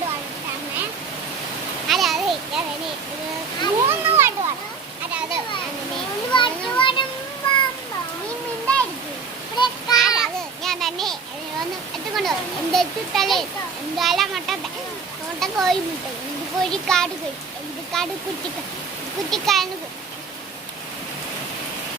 പാട്ട് പാടേ. അതായത് മൂന്ന് പാട്ട് പാടാം. അതായത് ഞാൻ തന്നെ ഒന്ന് എത്തുകൊണ്ടു എന്തെത്തല്ലേ എന്തായാലും മുട്ട കോഴി മുട്ട ഇത് കോഴിക്കാട് കഴിച്ചു ഇത് കാട് കുറ്റിക്കാണ്